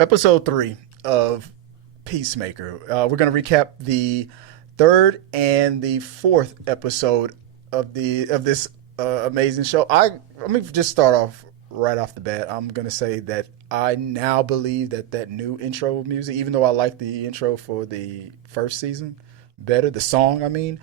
Episode 3 of Peacemaker. We're going to recap the third and the fourth episode of this amazing show. Let me just start off right off the bat. I'm going to say that I now believe that new intro music, even though I like the intro for the first season better, the song, I mean,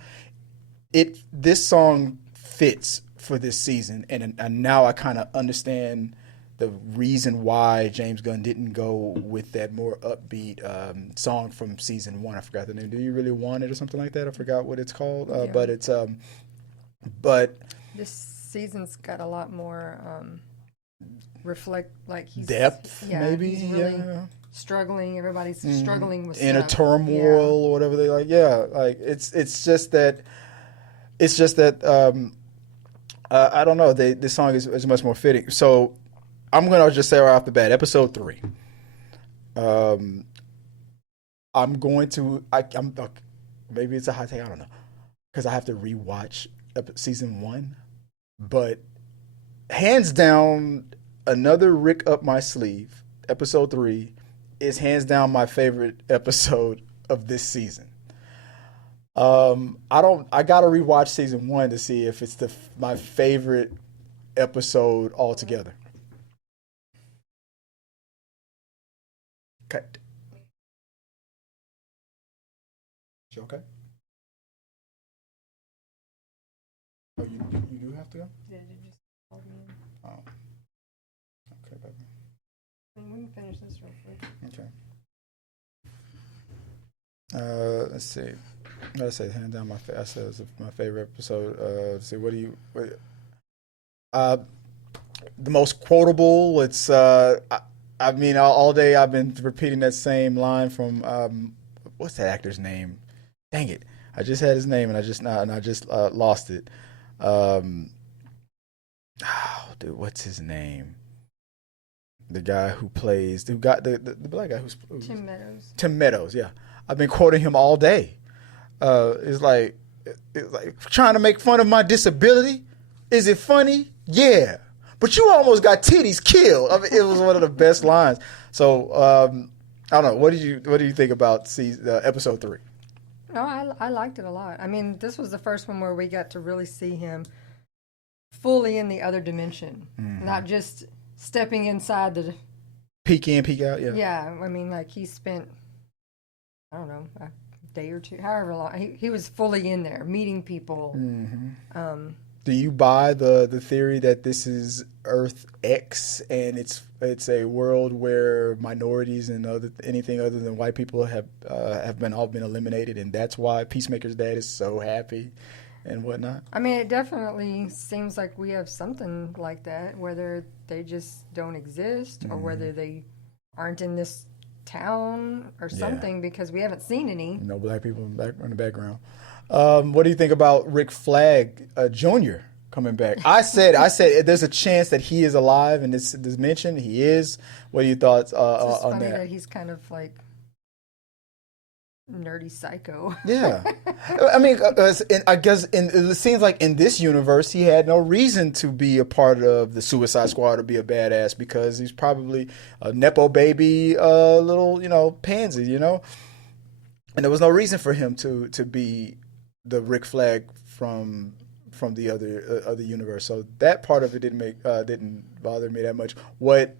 this song fits for this season, and now I kind of understand the reason why James Gunn didn't go with that more upbeat song from season 1. I forgot the name. Do You Really Want It or something like that? I forgot what it's called. Yeah. But this season's got a lot more reflect, like he's depth, maybe. He's really struggling. Everybody's struggling with in a stuff. turmoil or whatever they like. Yeah, like it's just that I don't know. This song is much more fitting. So I'm gonna just say right off the bat, episode 3. I'm going to. Maybe it's a hot take. I don't know, because I have to rewatch season 1. But hands down, another Rick up my sleeve. Episode 3 is hands down my favorite episode of this season. I gotta rewatch season 1 to see if it's my favorite episode altogether. Cut. You okay? Oh, you do have to go? Yeah, they just called me in. Oh. Okay, baby. I mean, we can finish this real quick. Okay. Let's see. Let's say hand down I said it's my favorite episode. Let's see. The most quotable. It's I mean, all day I've been repeating that same line from what's that actor's name? Dang it! I just had his name and I just lost it. Dude, what's his name? The guy who got the black guy who's Tim Meadows. Tim Meadows, yeah. I've been quoting him all day. It's like trying to make fun of my disability. Is it funny? Yeah. But you almost got titties killed. I mean, it was one of the best lines. So I don't know. What do you think about episode 3? No, I liked it a lot. I mean, this was the first one where we got to really see him fully in the other dimension, not just stepping inside the peek in, peek out. Yeah. Yeah, I mean, like he spent, I don't know, a day or two, however long he was fully in there, meeting people. Mm-hmm. Do you buy the theory that this is Earth X and it's a world where minorities and anything other than white people have been eliminated, and that's why Peacemaker's dad is so happy and whatnot? I mean, it definitely seems like we have something like that, whether they just don't exist or whether they aren't in this town or something, because we haven't seen any. No black people in the background. What do you think about Rick Flag Jr. coming back? I said there's a chance that he is alive in this dimension. He is. What are your thoughts It's on funny that? that he's kind of like nerdy psycho. Yeah, I mean, I guess it seems like in this universe he had no reason to be a part of the Suicide Squad or be a badass, because he's probably a nepo baby, little pansy, and there was no reason for him to be the Rick Flag from the other universe. So that part of it didn't bother me that much. What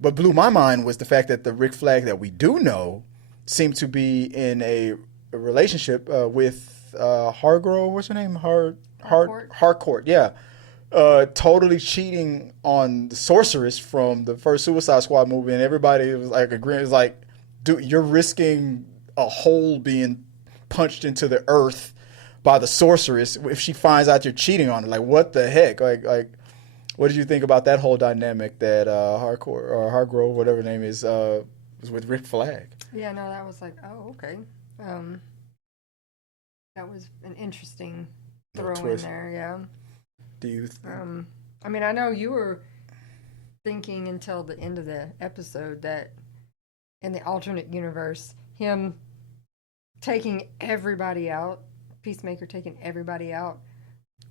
blew my mind was the fact that the Rick Flag that we do know seemed to be in a relationship with Hargrove. What's her name? Harcourt. Yeah. Totally cheating on the sorceress from the first Suicide Squad movie, and everybody was like agreeing. It was like, dude, you're risking a hole being punched into the earth by the sorceress if she finds out you're cheating on her. Like, what the heck? Like, what did you think about that whole dynamic that Harcourt or Hargrove, whatever her name is, was with Rick Flag? Yeah, no, that was like, oh, okay. That was an interesting throw in there, yeah. Do you? I mean, I know you were thinking until the end of the episode that in the alternate universe, him taking everybody out, Peacemaker taking everybody out,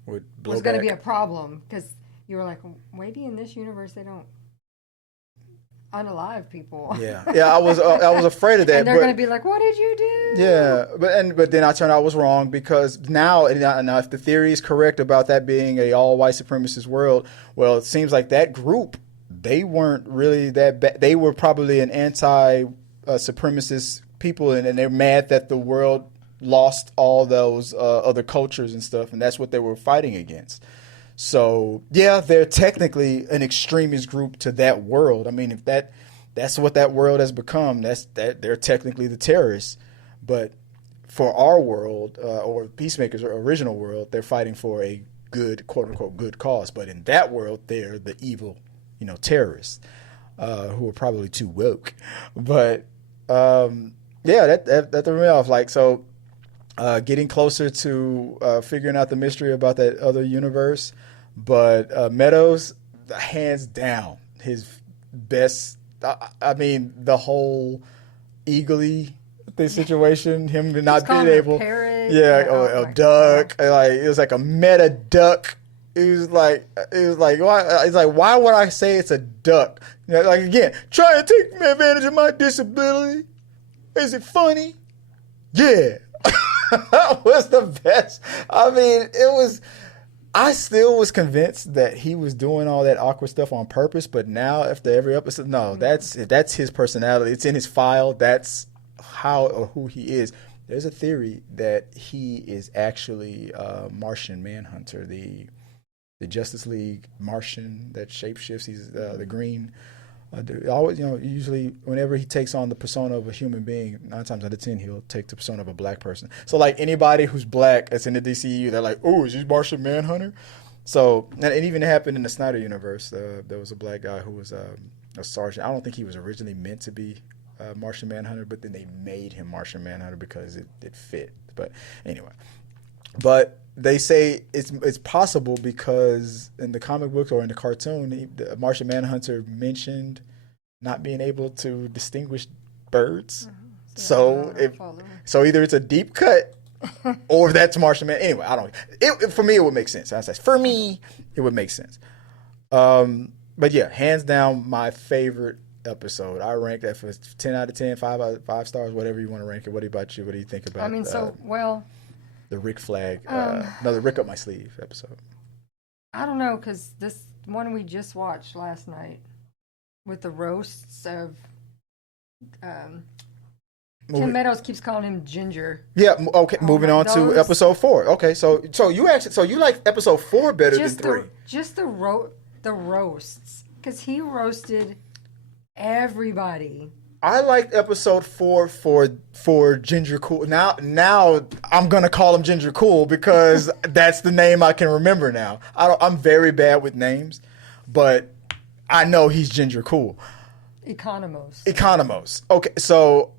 was going to be a problem, because you were like, maybe in this universe they don't unalive people. Yeah, I was afraid of that. And they're going to be like, "What did you do?" Yeah, but then I turned out I was wrong, because now if the theory is correct about that being a all white supremacist world, well, it seems like that group, they weren't really that bad. They were probably an anti supremacist people, and they're mad that the world lost all those other cultures and stuff, and that's what they were fighting against. So yeah, they're technically an extremist group to that world. I mean, if that's what that world has become, they're technically the terrorists. But for our world, or Peacemaker's original world, they're fighting for a good, quote unquote, good cause. But in that world, they're the evil, terrorists, who are probably too woke. But yeah, that threw me off. Like, so getting closer to figuring out the mystery about that other universe. But Meadows, hands down, his best. I mean, the whole Eagly situation, him not being able, parrot, a duck, like it was like a meta duck. It was like why? It's like, why would I say it's a duck? Like, again, trying to take advantage of my disability. Is it funny? Yeah, that was the best. I mean, it was. I still was convinced that he was doing all that awkward stuff on purpose, but now after every episode, no, that's his personality. It's in his file. That's how or who he is. There's a theory that he is actually Martian Manhunter, the Justice League Martian that shapeshifts. He's the green. Always, usually whenever he takes on the persona of a human being, 9 times out of 10 he'll take the persona of a black person. So like anybody who's black that's in the DCU, they're like, "Oh, is he Martian Manhunter?" So, and it even happened in the Snyder universe. There was a black guy who was a sergeant. I don't think he was originally meant to be Martian Manhunter, but then they made him Martian Manhunter because it fit. But anyway, they say it's possible because in the comic books or in the cartoon, the Martian Manhunter mentioned not being able to distinguish birds. So either it's a deep cut or that's Martian Man. Anyway, I don't. For me, it would make sense. For me, it would make sense. But yeah, hands down, my favorite episode. I rank that for 10 out of 10, 5 stars, whatever you want to rank it. What about you? What do you think about? I mean, the Rick Flag, another Rick up my sleeve episode. I don't know, because this one we just watched last night with the roasts of Tim Meadows keeps calling him Ginger. Yeah. Okay. Moving on to episode 4. Okay. So you like episode 4 better than 3? Just the roasts, because he roasted everybody. I liked episode 4 for Ginger Cool. Now I'm gonna call him Ginger Cool because that's the name I can remember now. I'm very bad with names, but I know he's Ginger Cool. Economos. Okay, so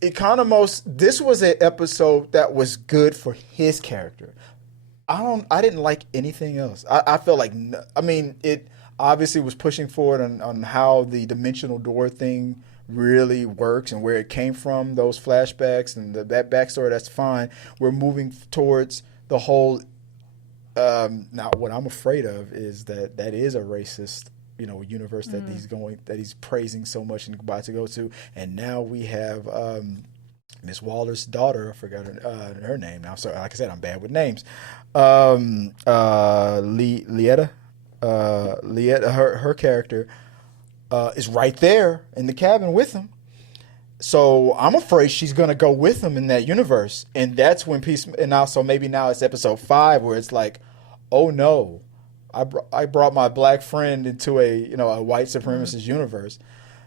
Economos. This was an episode that was good for his character. I didn't like anything else. I felt like, it obviously was pushing forward on how the dimensional door thing really works and where it came from, those flashbacks and that backstory. That's fine. We're moving towards the whole. Now, what I'm afraid of is that is a racist, universe that he's praising so much and about to go to. And now we have Miss Waller's daughter. I forgot her name now. So, like I said, I'm bad with names. Lieta, her character. Is right there in the cabin with him. So I'm afraid she's going to go with him in that universe. And that's when maybe now it's episode 5 where it's like, oh no, I brought my black friend into a white supremacist universe.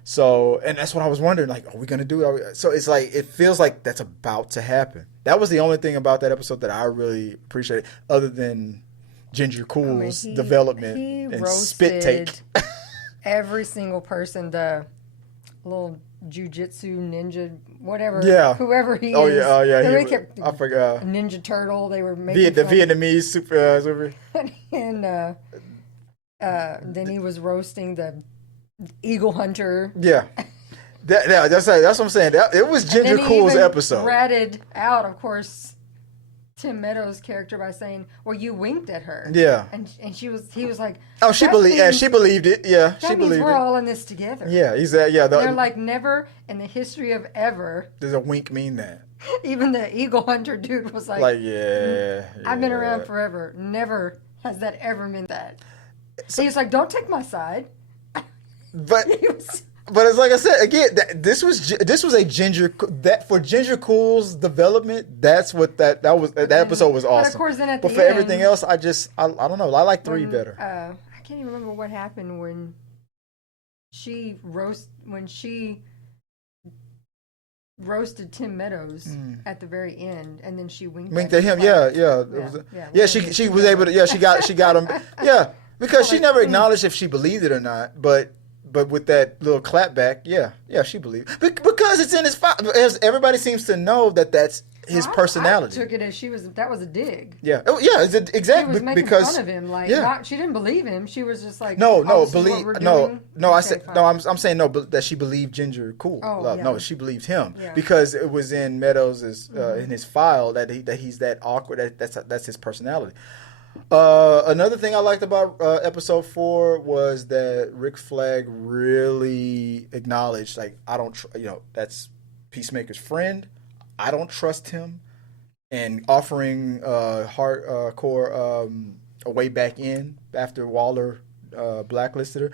So, and that's what I was wondering, like, are we going to do it? So it's like, it feels like that's about to happen. That was the only thing about that episode that I really appreciated, other than Ginger Cool's development and spit take. Every single person, the little jujitsu ninja, whatever, whoever he is. Oh yeah. I forgot. Ninja Turtle. They were making the Vietnamese super. And then he was roasting the Eagle Hunter. Yeah. That's what I'm saying. It was Ginger Cool's episode. Ratted out, of course, Tim Meadows' character by saying, "Well, you winked at her." Yeah. And he was like, "Oh, she believed. Yeah, she believed it. Yeah, she that means believed we're it. all in this together." Yeah, exactly. Yeah, They're like, never in the history of ever. Does a wink mean that? Even the eagle hunter dude was like, I've been around forever. Never has that ever meant that." So he's like, "Don't take my side." But but it's like I said again. This was a Ginger that for Ginger Cool's development. That's what that was. That episode was awesome. But of course, then but for everything else, I don't know. I like 3 better. I can't even remember what happened when she roasted Tim Meadows at the very end, and then she winked at him. She was able to. Yeah, she got him. Yeah, because she never acknowledged if she believed it or not. But with that little clapback, yeah, she believed because it's in his file. Everybody seems to know that's his personality. I took it as that was a dig. Yeah. Oh, yeah. Exactly. She was making fun of him. Like, she didn't believe him. She was just like, no. I'm saying no, but that she believed Ginger Cool. Oh, yeah. No, she believed him because it was in Meadows' in his file that he's that awkward. That's his personality. Another thing I liked about episode 4 was that Rick Flag really acknowledged, like, I don't, that's Peacemaker's friend. I don't trust him, and offering hardcore a way back in after Waller blacklisted her,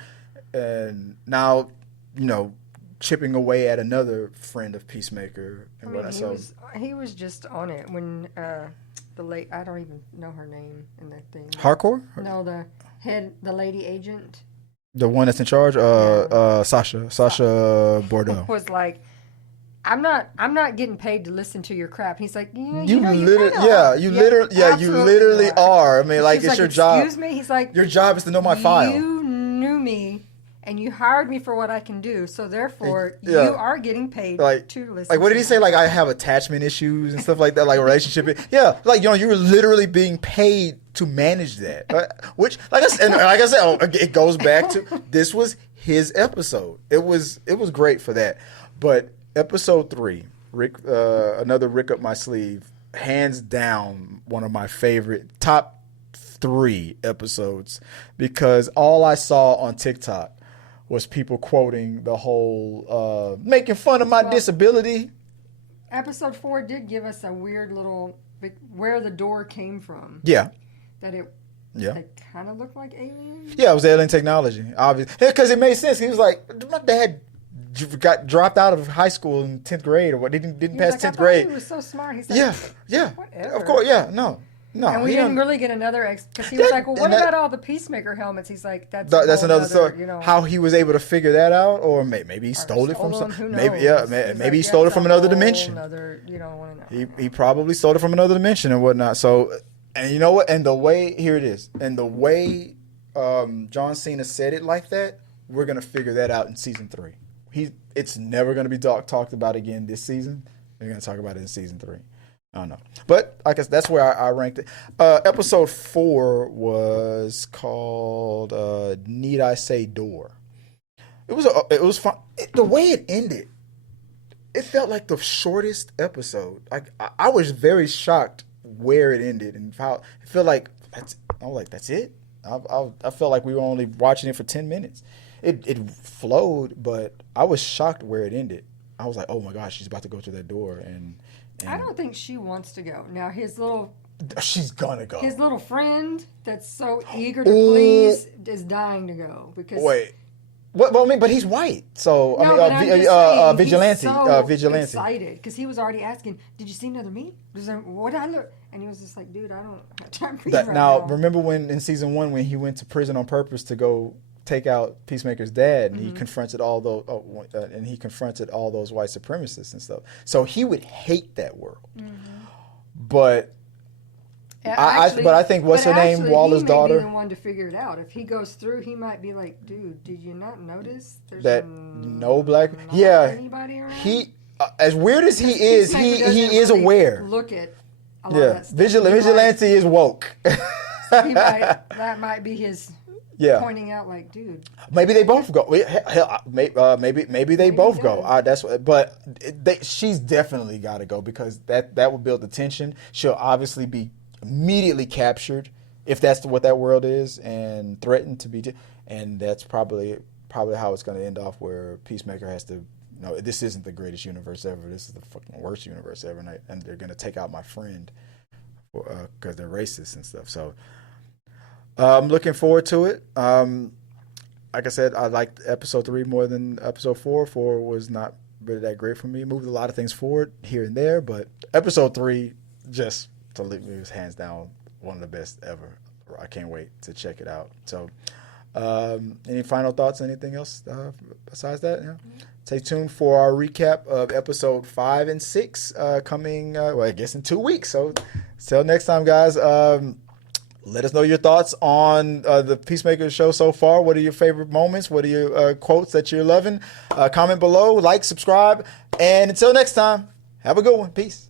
and now chipping away at another friend of Peacemaker. And he was just on it when I don't even know her name in that thing. Hardcore? No, the lady agent. The one that's in charge, Sasha Bordeaux. Was like, I'm not getting paid to listen to your crap. He's like, you literally are. I mean, like, it's your job. Excuse me? He's like, your job is to know my file. You knew me, and you hired me for what I can do. So therefore, you are getting paid to listen. Like, what did he say? Like, I have attachment issues and stuff like that. Like, relationship. Yeah, like, you were literally being paid to manage that. Which, like I said, it goes back to this was his episode. It was great for that, but. Episode 3, another Rick up my sleeve, hands down one of my favorite top 3 episodes, because all I saw on TikTok was people quoting the whole making fun of my disability. Episode 4 did give us a weird little where the door came from. Yeah. That it kind of looked like aliens. Yeah, it was alien technology, obviously, because it made sense. He was like, my dad got dropped out of high school in 10th grade, or what? Didn't pass 10th grade. He was so smart. He's like, yeah, whatever. Of course, yeah, no. And we didn't really get another because he was like, well, what about all the Peacemaker helmets? He's like, that's another story. How he was able to figure that out, or maybe he stole it from some. Maybe he stole it from another dimension. You don't want to know. He probably stole it from another dimension and whatnot. So, and you know what? And the way here it is, and the way John Cena said it like that, we're gonna figure that out in season 3. It's never going to be talked about again this season. We're going to talk about it in season 3. I don't know. But I guess that's where I ranked it. Episode 4 was called Need I Say Door. It was fun. The way it ended, it felt like the shortest episode. I was very shocked where it ended and how it felt like that's it. I felt like we were only watching it for 10 minutes. It flowed, but I was shocked where it ended. I was like, oh my gosh, she's about to go through that door. And I don't think she wants to go. Now, she's gonna go. His little friend that's so eager to please is dying to go. Because wait. What? Well, I mean, but he's white, so vigilante. He's so vigilante. Excited because he was already asking, "Did you see another me? What did I look?" And he was just like, "Dude, I don't have time for you right now." Remember when in season 1 when he went to prison on purpose to go take out Peacemaker's dad, and he confronted all those white supremacists and stuff. So he would hate that world, but. I think what's her name? Waller's daughter. He may be the one to figure it out. If he goes through, he might be like, "Dude, did you not notice that no black? Yeah, anybody around?" He, as weird as he is, he is aware. Look at a lot of that stuff. Vigilante is woke. That might be his. Yeah. pointing out, like, dude, Maybe they both go. Hell, maybe they both he go. does. She's definitely got to go because that will build the tension. She'll obviously be immediately captured if that's what that world is and threatened to be. And that's probably how it's going to end off, where Peacemaker has to. No, this isn't the greatest universe ever. This is the fucking worst universe ever, and they're going to take out my friend because they're racist and stuff. So I'm looking forward to it. Like I said, I liked episode 3 more than episode 4. 4 was not really that great for me. It moved a lot of things forward here and there, but episode 3 just to leave me was hands down one of the best ever. I can't wait to check it out. So, any final thoughts? Anything else besides that? Yeah. Stay tuned for our recap of episode 5 and 6 coming, I guess in 2 weeks. So, till next time, guys. Let us know your thoughts on the Peacemaker show so far. What are your favorite moments? What are your quotes that you're loving? Comment below, like, subscribe, and until next time, have a good one. Peace.